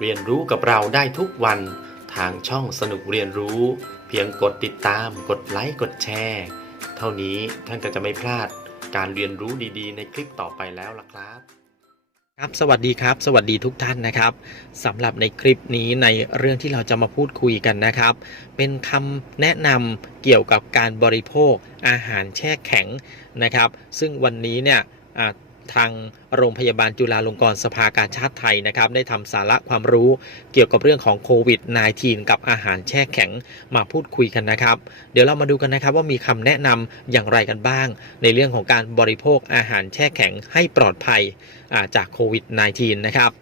เรียนรู้กับเราได้ทุกวันทางช่องสนุกเรียนรู้ เพียงกดติดตาม กดไลค์กดแชร์เท่านี้ท่านก็จะไม่พลาดการเรียนรู้ดีๆ ในคลิปต่อไปแล้วล่ะครับครับสวัสดีครับ สวัสดีทุกท่านนะครับสำหรับในคลิปนี้ในเรื่องที่เราจะมาพูดคุยกันนะครับ เป็นคำแนะนำเกี่ยวกับการบริโภคอาหารแช่แข็งนะครับ ซึ่งวันนี้เนี่ย ทางโรงพยาบาลจุฬาลงกรณ์สภากาชาติไทยนะครับ ได้ทำสาระความรู้เกี่ยวกับเรื่องของโควิด -19 กับอาหารแช่แข็งมาพูดคุยกันนะครับ เดี๋ยวเรามาดูกันนะครับว่ามีคำแนะนำอย่างไรกันบ้าง ในเรื่องของการบริโภคอาหารแช่แข็งให้ปลอดภัยาจากโควิด -19 นะครับ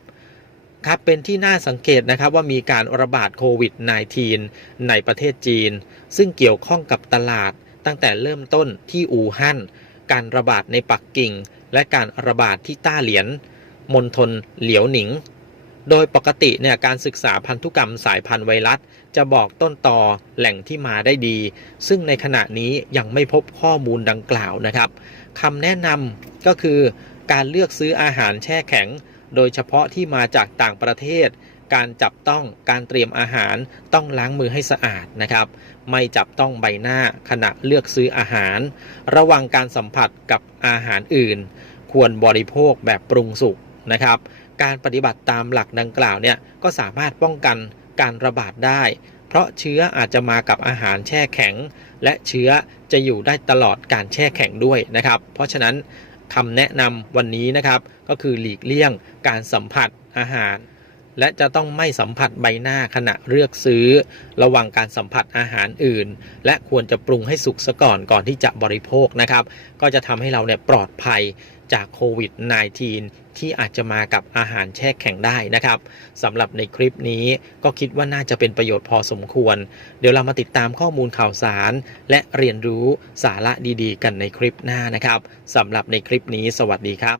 ครับเป็นที่น่าสังเกตนะครับว่ามีการระบาดโควิด -19 ในประเทศจีน ซึ่งเกี่ยวข้องกับตลาดตั้งแต่เริ่มต้นที่อู่ฮั่นการระบาดในปักกิ่ง และการระบาดที่ต้าเหลียนมณฑลเหลียวหนิง โดยปกติเนี่ยการศึกษาพันธุกรรมสายพันธุ์ไวรัส จะบอกต้นตอแหล่งที่มาได้ดี ซึ่งในขณะนี้ยังไม่พบข้อมูลดังกล่าวนะครับคำแนะนำก็คือการเลือกซื้ออาหารแช่แข็ง โดยเฉพาะที่มาจากต่างประเทศ การจับต้องการเตรียมอาหารต้องล้างมือให้สะอาดนะครับ ไม่จับต้องใบหน้าขณะเลือกซื้ออาหาร ระวังการสัมผัสกับอาหารอื่น ควรบริโภคแบบปรุงสุกนะครับ การปฏิบัติตามหลักดังกล่าวเนี่ยก็สามารถป้องกันการระบาดได้ เพราะเชื้ออาจจะมากับอาหารแช่แข็ง และเชื้อจะอยู่ได้ตลอดการแช่แข็งด้วยนะครับ เพราะฉะนั้น คำแนะนำวันนี้นะครับ ก็คือหลีกเลี่ยงการสัมผัสอาหาร และจะต้องไม่สัมผัสใบหน้าขณะเลือกซื้อ ระวังการสัมผัสอาหารอื่น และควรจะปรุงให้สุกซะก่อนก่อนที่จะบริโภคนะครับ ก็จะทำให้เราเนี่ยปลอดภัยจากโควิด -19 ที่อาจจะมากับอาหารแช่แข็งได้นะครับสำหรับในคลิปนี้ก็คิดว่าน่าจะเป็นประโยชน์พอสมควร เดี๋ยวเรามาติดตามข้อมูลข่าวสาร และเรียนรู้สาระดีๆ กันในคลิปหน้านะครับสำหรับในคลิปนี้ สวัสดีครับ